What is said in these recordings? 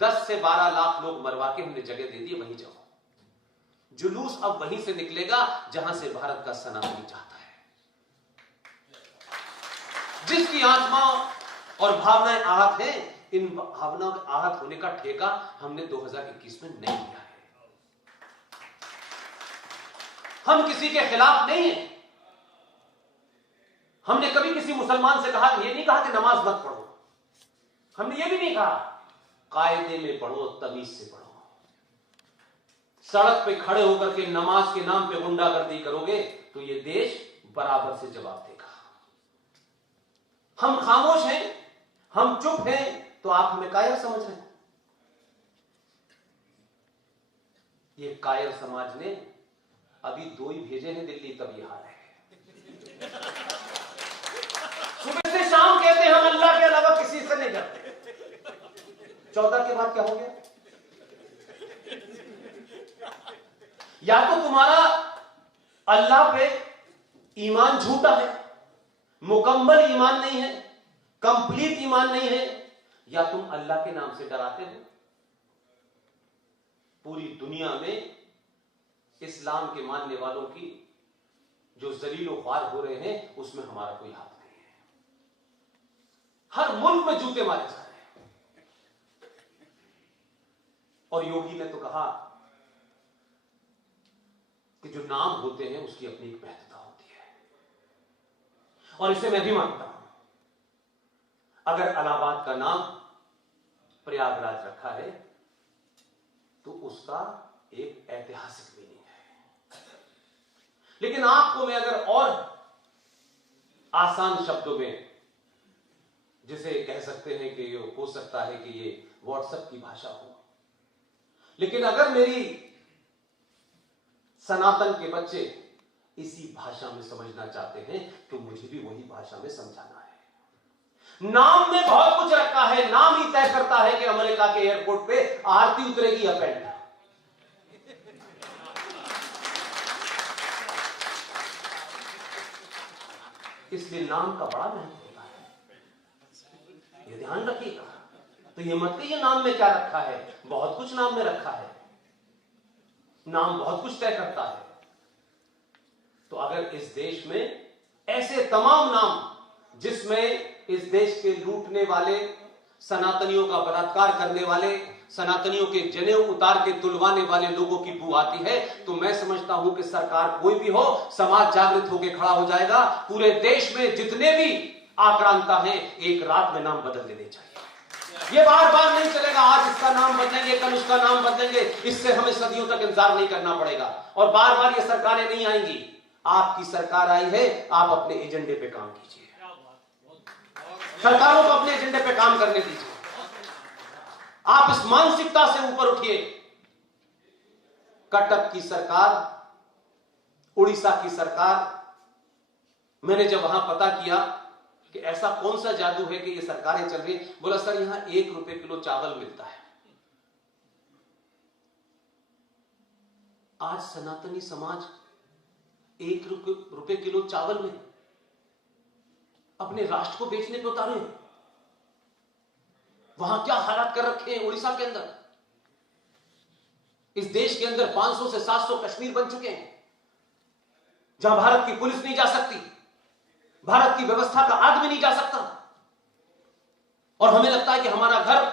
10 से 12 लाख लोग मरवा के हमने जगह दे दी, वहीं जाओ। जुलूस अब वहीं से निकलेगा जहां से भारत का सनातनी चाहता है। जिसकी आत्मा और भावनाएं आहत हैं, इन भावनाओं के आहत होने का ठेका हमने 2021 में नहीं लिया है। हम किसी के खिलाफ नहीं हैं। हमने कभी किसी मुसलमान से कहा, ये नहीं कहा कि नमाज मत पढ़ो, हमने ये भी नहीं कहा कायदे में पढ़ो, तमीज से पढ़ो। सड़क पे खड़े होकर के नमाज के नाम पे गुंडागर्दी करोगे तो ये देश बराबर से जवाब देगा। हम खामोश हैं, हम चुप हैं, तो आप हमें कायर समझ रहे हैं। ये कायर समाज ने अभी 2 ही भेजे हैं दिल्ली, तब ये हाल है। सुबह से शाम कहते हैं हम अल्लाह के अलावा किसी से नहीं डरते। 14 के बाद क्या हो गया? या तो तुम्हारा अल्लाह पे ईमान झूठा है, मुकम्मल ईमान नहीं है, कंप्लीट ईमान नहीं है, या तुम अल्लाह के नाम से डराते हो। पूरी दुनिया में इस्लाम के मानने वालों की जो जलीलो ख्वार हो रहे हैं, उसमें हमारा कोई हाथ नहीं है। हर मुल्क में जूते मारे जा रहे हैं। और योगी ने तो कहा कि जो नाम होते हैं उसकी अपनी एक महत्ता होती है, और इसे मैं भी मानता हूं। अगर इलाहाबाद का नाम प्रयागराज रखा है तो उसका एक ऐतिहासिक मीनिंग है। लेकिन आपको मैं अगर और आसान शब्दों में, जिसे कह सकते हैं कि ये हो सकता है कि ये व्हाट्सएप की भाषा हो, लेकिन अगर मेरी सनातन के बच्चे इसी भाषा में समझना चाहते हैं तो मुझे भी वही भाषा में समझाना है। नाम में बहुत कुछ रखा है। नाम ही तय करता है कि अमेरिका के एयरपोर्ट पे आरती उतरेगी या पैंट। इसलिए नाम का बड़ा महत्व होता है, ये ध्यान रखिएगा। तो ये मत कहिए नाम में क्या रखा है, बहुत कुछ नाम में रखा है। नाम बहुत कुछ तय करता है। तो अगर इस देश में ऐसे तमाम नाम जिसमें इस देश के लूटने वाले, सनातनियों का बलात्कार करने वाले, सनातनियों के जनेऊ उतार के तुलवाने वाले लोगों की बू आती है, तो मैं समझता हूं कि सरकार कोई भी हो, समाज जागृत होकर खड़ा हो जाएगा। पूरे देश में जितने भी आक्रांता हैं, एक रात में नाम बदल देने चाहिए। ये बार बार नहीं चलेगा, आज इसका नाम बदलेंगे, कल उसका नाम बदलेंगे, इससे हमें सदियों तक इंतजार नहीं करना पड़ेगा। और बार बार ये सरकारें नहीं आएंगी। आपकी सरकार आई है, आप अपने एजेंडे पे काम कीजिए। सरकारों को अपने एजेंडे पे काम करने दीजिए। आप इस मानसिकता से ऊपर उठिए। कटक की सरकार, उड़ीसा की सरकार, मैंने जब वहां पता किया कि ऐसा कौन सा जादू है कि ये सरकारें चल रही, बोला सर यहां 1 रुपए किलो चावल मिलता है। आज सनातनी समाज 1 रुपए किलो चावल में अपने राष्ट्र को बेचने पे उतारे। वहां क्या हालात कर रखे हैं उड़ीसा के अंदर। इस देश के अंदर 500 से 700 कश्मीर बन चुके हैं, जहां भारत की पुलिस नहीं जा सकती, भारत की व्यवस्था का आदमी नहीं जा सकता। और हमें लगता है कि हमारा घर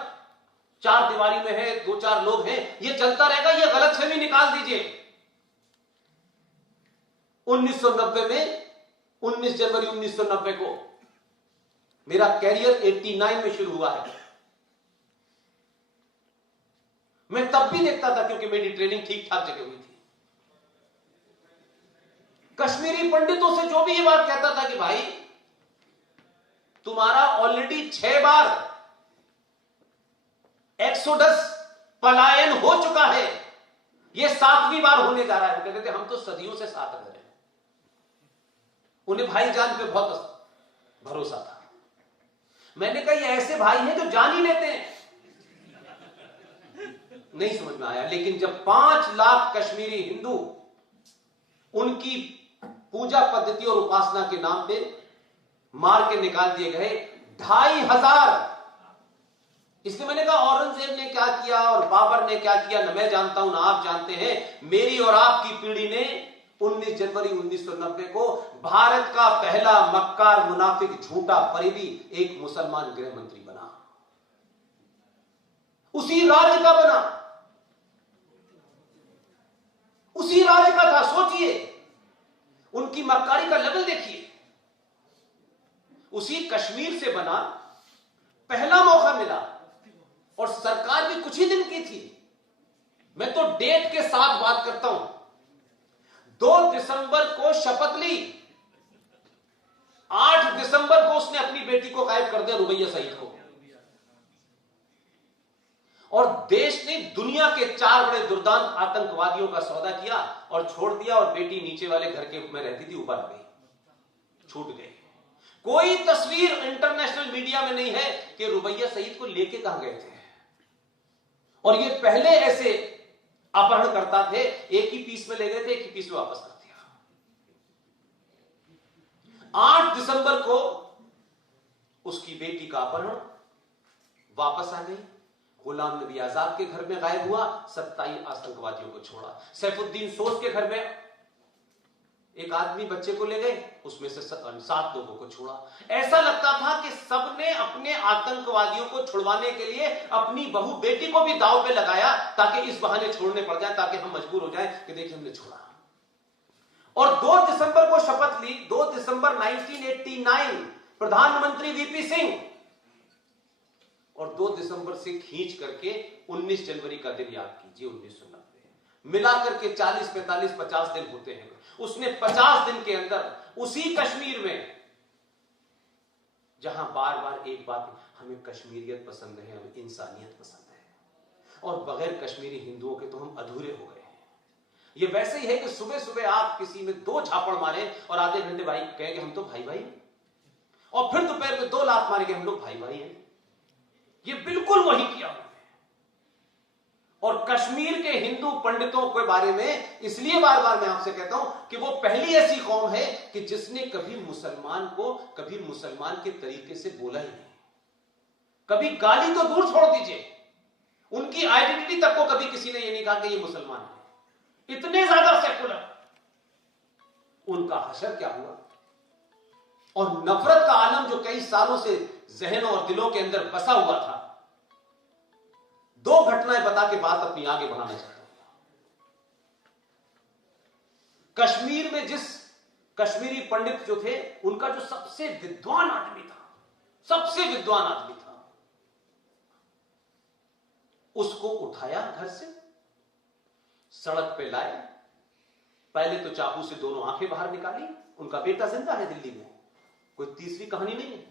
4 दीवारी में है, 2-4 लोग हैं, ये चलता रहेगा। ये गलतफहमी निकाल दीजिए। 1990 में 19 जनवरी 1990 को मेरा कैरियर 89 में शुरू हुआ है। मैं तब भी देखता था क्योंकि मेरी ट्रेनिंग ठीक ठाक जगह हुई थी। कश्मीरी पंडितों से जो भी ये बात कहता था कि भाई तुम्हारा ऑलरेडी 6 बार एक्सोडस, पलायन हो चुका है, ये 7वीं बार होने जा रहा है। वो कहते थे हम तो सदियों से साथ रह रहे हैं। उन्हें भाईजान पे बहुत भरोसा था। मैंने कहा ये ऐसे भाई हैं जो जान ही लेते हैं। नहीं समझ में आया। लेकिन जब 5 लाख कश्मीरी हिंदू उनकी पूजा पद्धति और उपासना के नाम पे मार के निकाल दिए गए, 2500 इसलिए मैंने कहा औरंगजेब ने क्या किया और बाबर ने क्या किया, न मैं जानता हूं ना आप जानते हैं। मेरी और आपकी पीढ़ी ने 19 जनवरी 1990 को भारत का पहला मक्कार, मुनाफिक, झूठा फरेबी एक मुसलमान गृह मंत्री बना, उसी राज्य का बना, उसी राज्य का था। सोचिए, उनकी मक्कारी का लेवल देखिए। उसी कश्मीर से बना, पहला मौका मिला और सरकार भी कुछ ही दिन की थी। मैं तो डेट के साथ बात करता हूं। 2 दिसंबर को शपथ ली, 8 दिसंबर को उसने अपनी बेटी को गायब कर दिया, रुबैया सईद को। और देश ने दुनिया के 4 बड़े दुर्दांत आतंकवादियों का सौदा किया और छोड़ दिया, और बेटी नीचे वाले घर के में रहती थी, ऊपर आ गई, छूट गई। कोई तस्वीर इंटरनेशनल मीडिया में नहीं है कि रुबैया सईद को लेके कहां गए थे। और ये पहले ऐसे अपहरणकर्ता थे, एक ही पीस में ले गए थे, एक ही पीस में वापस कर दिया। 8 दिसंबर को उसकी बेटी का अपहरण, वापस आ गई। गुलाम नबी आजाद के घर में गायब हुआ, 27 आतंकवादियों को छोड़ा। सैफुद्दीन सोज के घर में एक आदमी बच्चे को ले गए, उसमें से 7 लोगों को छोड़ा। ऐसा लगता था कि सबने अपने आतंकवादियों को छुड़वाने के लिए अपनी बहू बेटी को भी दांव पे लगाया, ताकि इस बहाने छोड़ने पड़ जाए, ताकि हम मजबूर हो जाएं कि देखिए हमने छोड़ा। और 2 दिसंबर को शपथ ली। 2 दिसंबर 1989 प्रधानमंत्री वीपी सिंह, और 2 दिसंबर से खींच करके 19 जनवरी का दिन याद कीजिए 1990, मिलाकर के 40, 45, 50 दिन होते हैं। उसने 50 दिन के अंदर उसी कश्मीर में, जहां बार बार एक बात, हमें कश्मीरियत पसंद है, हमें इंसानियत पसंद है, और बगैर कश्मीरी हिंदुओं के तो हम अधूरे हो गए हैं। ये वैसे ही है कि सुबह सुबह आप किसी में 2 झापड़ मारे और आधे घंटे भाई कहेंगे हम तो भाई भाई, और फिर दोपहर में 2 लात मारेंगे हम लोग भाई भाई हैं। ये बिल्कुल वही किया उन्होंने। और कश्मीर के हिंदू पंडितों के बारे में इसलिए बार बार मैं आपसे कहता हूं कि वो पहली ऐसी कौम है कि जिसने कभी मुसलमान को, कभी मुसलमान के तरीके से बोला ही नहीं, कभी गाली तो दूर छोड़ दीजिए, उनकी आइडेंटिटी तक को कभी किसी ने ये नहीं कहा कि ये मुसलमान है। इतने ज्यादा सेकुलर। उनका हशर क्या हुआ, और नफरत का आलम जो कई सालों से जहनों और दिलों के अंदर बसा हुआ था। 2 घटनाएं बता के बात अपनी आगे बढ़ाना चाहता हूं। कश्मीर में जिस कश्मीरी पंडित जो थे, उनका जो सबसे विद्वान आदमी था, सबसे विद्वान आदमी था, उसको उठाया घर से, सड़क पे लाए, पहले तो चाकू से दोनों आंखें बाहर निकाली। उनका बेटा जिंदा है दिल्ली में, कोई तीसरी कहानी नहीं है,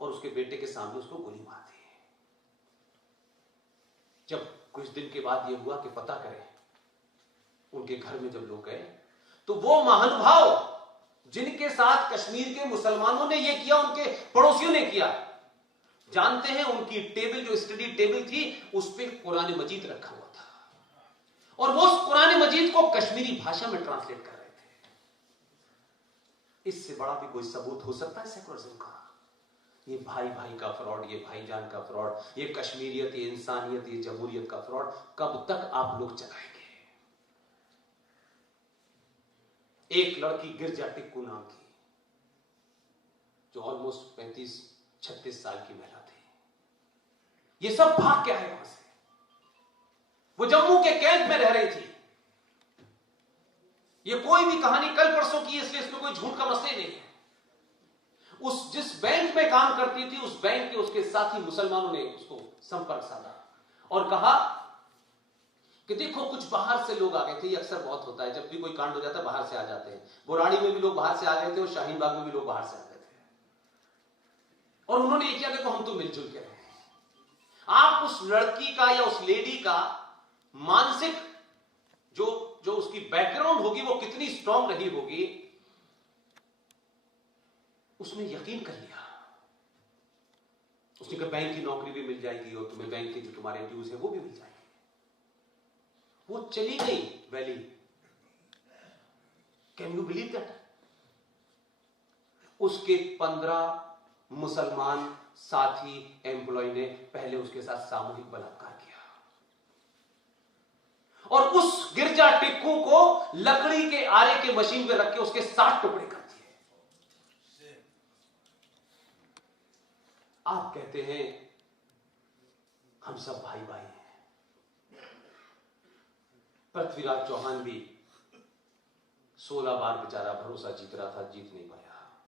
और उसके बेटे के सामने उसको गोली मार दी। जब कुछ दिन के बाद यह हुआ कि पता करें, उनके घर में जब लोग गए, तो वो महानुभाव जिनके साथ कश्मीर के मुसलमानों ने यह किया, उनके पड़ोसियों ने किया। जानते हैं, उनकी टेबल, जो स्टडी टेबल थी, उस पर कुरान मजीद रखा हुआ था, और वो उस कुरान मजीद को कश्मीरी भाषा में ट्रांसलेट कर रहे थे। इससे बड़ा भी कोई सबूत हो सकता है सेकुलरिज्म का? ये भाई भाई का फ्रॉड, ये भाईजान का फ्रॉड, ये कश्मीरियत, ये इंसानियत, ये जमहूरियत का फ्रॉड कब तक आप लोग चलाएंगे? एक लड़की गिरजा टिक्कू नाम की, जो ऑलमोस्ट 35-36 साल की महिला थी, ये सब भाग के आए वहां से। वो जम्मू के कैंप में रह रही थी। ये कोई भी कहानी कल परसों की, इसलिए इसमें कोई झूठ का मसला नहीं है। उस जिस बैंक में काम करती थी, उस बैंक के उसके साथी मुसलमानों ने उसको संपर्क साधा और कहा कि देखो, कुछ बाहर से लोग आ गए थे। ये अक्सर बहुत होता है, जब भी कोई कांड हो जाता है बाहर से आ जाते हैं। बुराड़ी में भी लोग बाहर से आ गए थे, और शाहीन बाग में भी लोग बाहर से आ गए थे, और उन्होंने ये किया, देखो हम तो मिलजुल के रहे। आप उस लड़की का या उस लेडी का मानसिक जो उसकी बैकग्राउंड होगी, वो कितनी स्ट्रांग रही होगी, उसने यकीन कर लिया। उसने कहा बैंक की नौकरी भी मिल जाएगी, और तुम्हें बैंक के जो तुम्हारे ड्यूज है वो भी मिल जाएंगे। वो चली गई valley. Can you believe that? उसके 15 मुसलमान साथी एम्प्लॉय ने पहले उसके साथ सामूहिक बलात्कार किया और उस गिरजा टिक्कू को लकड़ी के आरे के मशीन पे रख के उसके 7 टुकड़े कर दिए। आप कहते हैं हम सब भाई भाई हैं। पृथ्वीराज चौहान भी 16 बार बेचारा भरोसा जीत रहा था, जीत नहीं पाया।